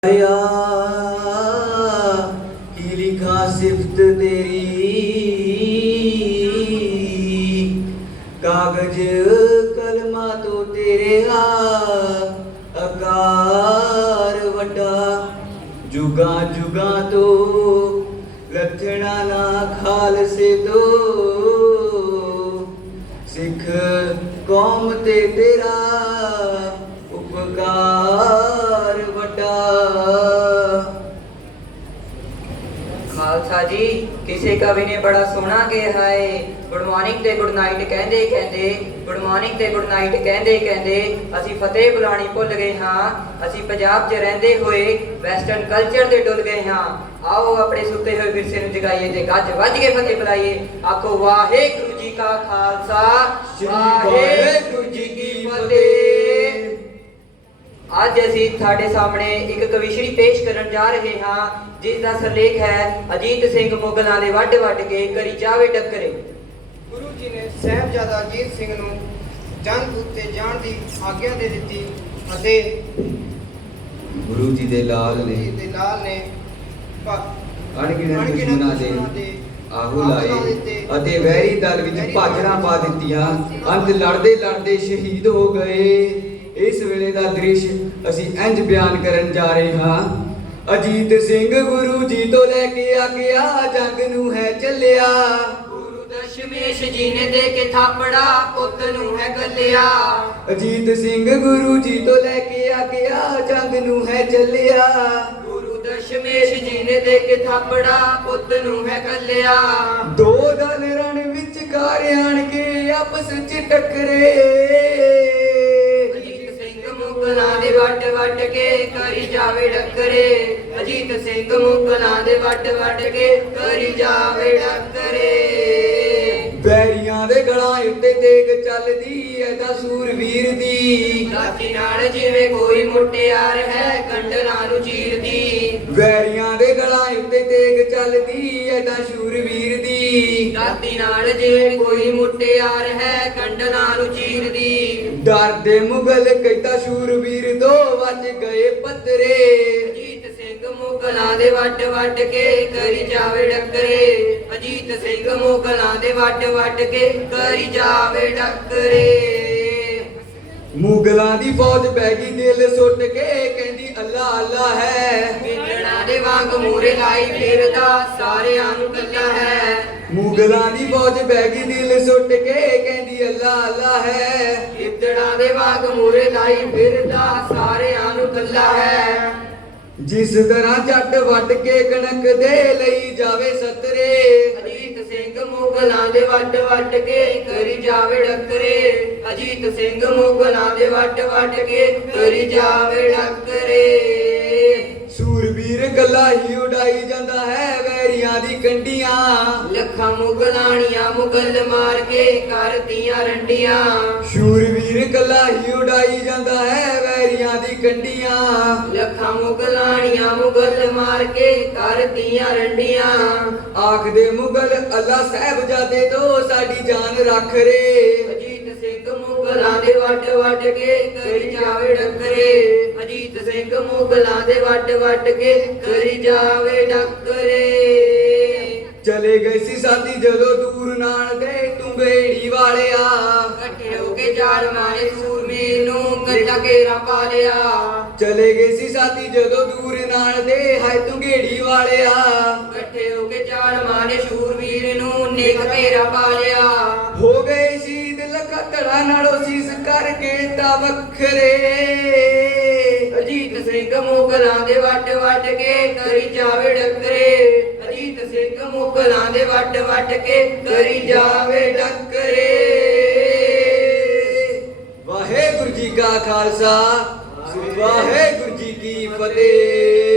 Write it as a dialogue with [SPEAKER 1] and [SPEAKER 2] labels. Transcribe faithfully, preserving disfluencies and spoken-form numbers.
[SPEAKER 1] की लिखा सिफ्त तेरी कागज कलमा तो तेरे आकार वटा जुगा जुगा तो लथना ना खाल से तो सिख कौम ते तेरा उपकार वटा।
[SPEAKER 2] खालसा जी किसी कवि ने बड़ा सोहना कहा है, गुड मॉर्निंग ते गुड नाइट कहंदे कहंदे गुड मॉर्निंग ते गुड नाइट कहंदे कहंदे ਅਸੀਂ ਫਤਿਹ ਬੁਲਾਣੀ ਭੁੱਲ ਗਏ ਹਾਂ। ਅਸੀਂ ਪੰਜਾਬ 'ਚ ਰਹਿੰਦੇ ਹੋਏ ਵੈਸਟਰਨ ਕਲਚਰ ਦੇ ਡੁੱਲ ਗਏ ਹਾਂ। ਆਓ ਆਪਣੇ ਸੁੱਤੇ ਹੋਏ ਵਿਰਸੇ ਨੂੰ ਜਗਾਈਏ ਤੇ ਗੱਜ ਵੱਜ ਕੇ ਫਤਿਹ ਬੁਲਾਈਏ। ਆਖੋ ਵਾਹਿਗੁਰੂ ਜੀ ਕਾ ਖਾਲਸਾ ਵਾਹਿਗੁਰੂ ਜੀ ਕੀ ਫਤਿਹ। ਅੱਜ ਅਸੀਂ ਤੁਹਾਡੇ ਸਾਹਮਣੇ ਇੱਕ ਕਵਿਸ਼ਰੀ ਪੇਸ਼ ਕਰਨ ਜਾ ਰਹੇ ਹਾਂ ਜਿਸ ਦਾ ਸਰਲੇਖ ਹੈ ਅਜੀਤ ਸਿੰਘ ਮੁਗਲਾਂ ਦੇ ਵੱਢ ਵੱਢ ਕੇ ਕਰੀ ਜਾਵੇ ਟੱਕਰੇ।
[SPEAKER 3] ਗੁਰੂ ਜੀ ਨੇ ਸਾਹਿਬਜ਼ਾਦਾ ਅਜੀਤ ਸਿੰਘ ਨੂੰ ਜੰਗ ਉੱਤੇ ਜਾਣ ਦੀ ਆਗਿਆ ਦੇ ਦਿੱਤੀ ਅਤੇ
[SPEAKER 1] ਗੁਰੂ ਜੀ ਦੇ ਲਾਲ ਨੇ
[SPEAKER 3] ਜੀ ਦੇ ਲਾਲ ਨੇ
[SPEAKER 1] ਅਣਗਿਣਤ ਦੁਸ਼ਮਣਾਂ ਦੇ ਆਹੂ ਲਾਏ ਅਤੇ ਵੈਰੀ ਦਲ ਵਿੱਚ ਭਾਜੜਾਂ ਪਾ ਦਿੱਤੀਆਂ। ਅੰਤ ਲੜਦੇ ਲੜਦੇ ਸ਼ਹੀਦ ਹੋ ਗਏ। ਇਸ ਵੇਲੇ ਦਾ ਦ੍ਰਿਸ਼ ਅਸੀਂ ਇੰਜ ਬਿਆਨ ਕਰਨ ਜਾ ਰਹੇ ਹਾਂ। ਅਜੀਤ ਸਿੰਘ ਗੁਰੂ ਜੀ ਤੋਂ ਲੈ ਕੇ ਆ ਗਿਆ ਜੰਗ ਨੂੰ ਹੈ ਚੱਲਿਆ।
[SPEAKER 2] ਗੁਰੂ ਦਸ਼ਮੇਸ਼ ਜੀ ਨੇ ਦੇ ਕੇ ਥਾਪੜਾ ਪੁੱਤ ਨੂੰ ਹੈ ਗੱਲਿਆ।
[SPEAKER 1] ਅਜੀਤ ਸਿੰਘ ਗੁਰੂ ਜੀ ਤੋਂ ਲੈ ਕੇ ਆ ਗਿਆ ਜੰਗ ਨੂੰ ਹੈ ਚੱਲਿਆ।
[SPEAKER 2] ਗੁਰੂ ਦਸ਼ਮੇਸ਼ ਜੀ ਨੇ ਦੇ ਕੇ ਥਾਪੜਾ ਪੁੱਤ ਨੂੰ ਹੈ ਗੱਲਿਆ।
[SPEAKER 1] ਦੋ ਦਲ ਰਣ ਵਿੱਚ ਕਾਰ ਆਣ ਕੇ ਆਪਸ ਚ ਟੱਕਰੇ।
[SPEAKER 2] ਮੁਗਲਾਂ ਦੇ ਵੱਟ ਵੱਟ ਕੇ ਕਰੀ ਜਾਵੇ ਡੱਕਰੇ। ਅਜੀਤ ਸਿੰਘ ਮੁਗਲਾਂ ਦੇ ਵੱਟ ਵੱਟ ਕੇ ਕਰੀ ਜਾਵੇ ਡੱਕਰੇ।
[SPEAKER 1] ਬੈਰੀਆਂ ਦੇ ਗਲਾਂ ਉੱਤੇ ਤੇਗ ਚੱਲਦੀ ਐਦਾ ਸੂਰਵੀਰ ਦੀ।
[SPEAKER 2] ਲਾਠੀ ਨਾਲ ਜਿਵੇਂ ਕੋਈ ਮੁਟਿਆਰ ਹੈ ਕੰਡਰਾਂ ਨੂੰ ਚੀਰਦੀ।
[SPEAKER 1] ਬੈਰੀਆਂ ਦੇ ਗਲਾਂ ਉੱਤੇ ਤੇਗ ਚੱਲਦੀ ਐਦਾ ਸੂਰਵੀਰ ਦੀ।
[SPEAKER 2] ਲਾਠੀ ਨਾਲ ਜਿਵੇਂ ਕੋਈ ਮੁਟਿਆਰ ਹੈ ਕੰਡਰਾਂ ਨੂੰ ਚੀਰਦੀ।
[SPEAKER 1] ਡਰਦੇ ਮੁਗਲ ਕਹਿੰਦਾ ਸ਼ੂਰਵੀਰ ਦੋ ਵੱਜ ਗਏ ਪੱਤਰੇ।
[SPEAKER 2] ਅਜੀਤ ਸਿੰਘ ਮੁਗਲਾਂ ਦੇ ਵੱਟ ਵੱਟ ਕੇ ਕਰੀ ਜਾਵੇ ਡੱਕਰੇ। ਅਜੀਤ ਸਿੰਘ ਮੁਗਲਾਂ ਦੇ ਵੱਟ ਵੱਟ ਕੇ ਕਰੀ ਜਾਵੇ ਡੱਕਰੇ।
[SPEAKER 1] ਮੁਗਲਾਂ ਦੀ ਫੌਜ ਪੈ ਗਈ ਦਿਲ ਸੁੱਟ ਕੇ ਕਹਿੰਦੀ ਅੱਲਾ ਅੱਲਾ ਹੈ।
[SPEAKER 2] ਮਿਲਣਾ ਦੇ ਵਾਂਗ ਮੂਰੇ ਲਾਈ ਫਿਰਦਾ ਸਾਰਿਆਂ ਨੂੰ ਕੱਲਾ ਹੈ।
[SPEAKER 1] ਮੁਗਲਾਂ ਦੀ ਫੌਜ ਪੈ ਗਈ ਦਿਲ ਸੁੱਟ ਕੇ ਕਹਿੰਦੀ ਅੱਲਾ ਅੱਲਾ ਹੈ।
[SPEAKER 2] ਗਿੱਦੜਾਂ ਦੇ ਵਾਂਗ ਮੂਰੇ ਲਾਈ ਫਿਰਦਾ ਸਾਰਿਆਂ ਨੂੰ ਕੱਲਾ ਹੈ।
[SPEAKER 1] ਜਿਸ ਤਰ੍ਹਾਂ ਜੱਟ ਵੱਟ ਕੇ ਕਣਕ ਦੇ ਲਈ ਜਾਵੇ ਸਤਰੇ।
[SPEAKER 2] ਅਜੀਤ ਸਿੰਘ ਮੁਗਲਾਂ ਦੇ ਵੱਟ ਵੱਟ ਕੇ ਕਰੀ ਜਾਵੇ ਡੱਕਰੇ। ਅਜੀਤ ਸਿੰਘ ਮੁਗਲਾਂ ਦੇ ਵੱਟ ਵੱਟ ਕੇ ਕਰੀ ਜਾਵੇ ਡੱਕਰੇ।
[SPEAKER 1] ਸੂਰਬੀਰ ਗੱਲਾਂ ਹੀ ਉਡਾਈ ਜਾਂਦਾ ਹੈ ਵੈਰੀਆਂ ਦੀ ਕੰਡੀਆਂ।
[SPEAKER 2] ਲੱਖਾਂ ਮੁਗਲਾਣੀਆਂ ਮੁਗਲ ਮਾਰ ਕੇ ਕਰਦੀਆਂ ਰੰਡੀਆਂ।
[SPEAKER 1] ਸ਼ੂਰਵੀਰ ਗੱਲਾਂ ਹੀ ਉਡਾਈ ਜਾਂਦਾ ਹੈ ਵੈਰੀਆਂ ਦੀ ਕੰਡੀਆਂ।
[SPEAKER 2] ਲੱਖਾਂ ਮੁਗਲਾਣੀਆਂ ਮੁਗਲ ਮਾਰ ਕੇ ਕਰਦੀਆਂ ਰੰਡੀਆਂ।
[SPEAKER 1] ਆਖਦੇ ਮੁਗਲ ਅੱਲਾ ਸਾਹਿਬਜ਼ਾਦੇ ਤੋਂ ਸਾਡੀ ਜਾਨ ਰੱਖ ਰੇ।
[SPEAKER 2] ਅਜੀਤ ਸਿੰਘ ਮੁਗਲਾਂ ਦੇ ਵੱਟ ਵੱਟ ਕੇ ਕਰੀ ਜਾਵੇ ਡੱਕਰੇ। ਅਜੀਤ ਸਿੰਘ ਮੁਗਲਾਂ ਦੇ ਵੱਟ ਵੱਟ ਕੇ ਕਰੀ ਜਾਵੇ ਡੱਕਰੇ।
[SPEAKER 1] ਚਲੇ ਗਏ ਸੀ ਸਾਥੀ ਜਦੋਂ ਦੂਰ ਨਾਣ ਦੇ ਤੁੰਗੇੜੀ ਵਾਲਿਆ।
[SPEAKER 2] ਇਕੱਠੇ ਹੋ ਕੇ ਜਾਲ ਮਾਰੇ ਸੂਰਮੀਰ ਨੂੰ ਗੱਡਾ ਘੇਰਾ ਪਾ ਲਿਆ।
[SPEAKER 1] ਚਲੇ ਗਏ ਸੀ ਸਾਥੀ ਜਦੋਂ ਦੂਰ ਨਾਣ ਦੇ ਹਾਏ ਤੁੰਗੇੜੀ ਵਾਲਿਆ।
[SPEAKER 2] ਇਕੱਠੇ ਹੋ ਕੇ ਜਾਲ ਮਾਰੇ ਸੂਰਮੀਰ ਨੂੰ ਨੇਕ ਘੇਰਾ ਪਾ ਲਿਆ।
[SPEAKER 1] ਹੋ ਗਏ ਸ਼ਹੀਦ ਲੱਖਾਂ ਧੜਾ ਨਾਲੋਂ ਸੀਸ ਕਰਕੇ ਤਾਂ ਵੱਖਰੇ।
[SPEAKER 2] ਅਜੀਤ ਸਿੰਘ ਮੁਗਲਾਂ ਦੇ ਵੱਟ ਵੱਟ ਕੇ ਕਰੀ ਜਾਵੇ ਡੱਕਰੇ। ਅਜੀਤ ਸਿੰਘ ਮੁਗਲਾਂ ਦੇ ਵੱਟ ਵੱਟ ਕੇ ਕਰੀ ਜਾਵੇ ਡੱਕਰੇ।
[SPEAKER 1] ਵਾਹਿਗੁਰੂ ਜੀ ਕਾ ਖਾਲਸਾ ਵਾਹਿਗੁਰੂ ਜੀ ਕੀ ਫਤਿਹ।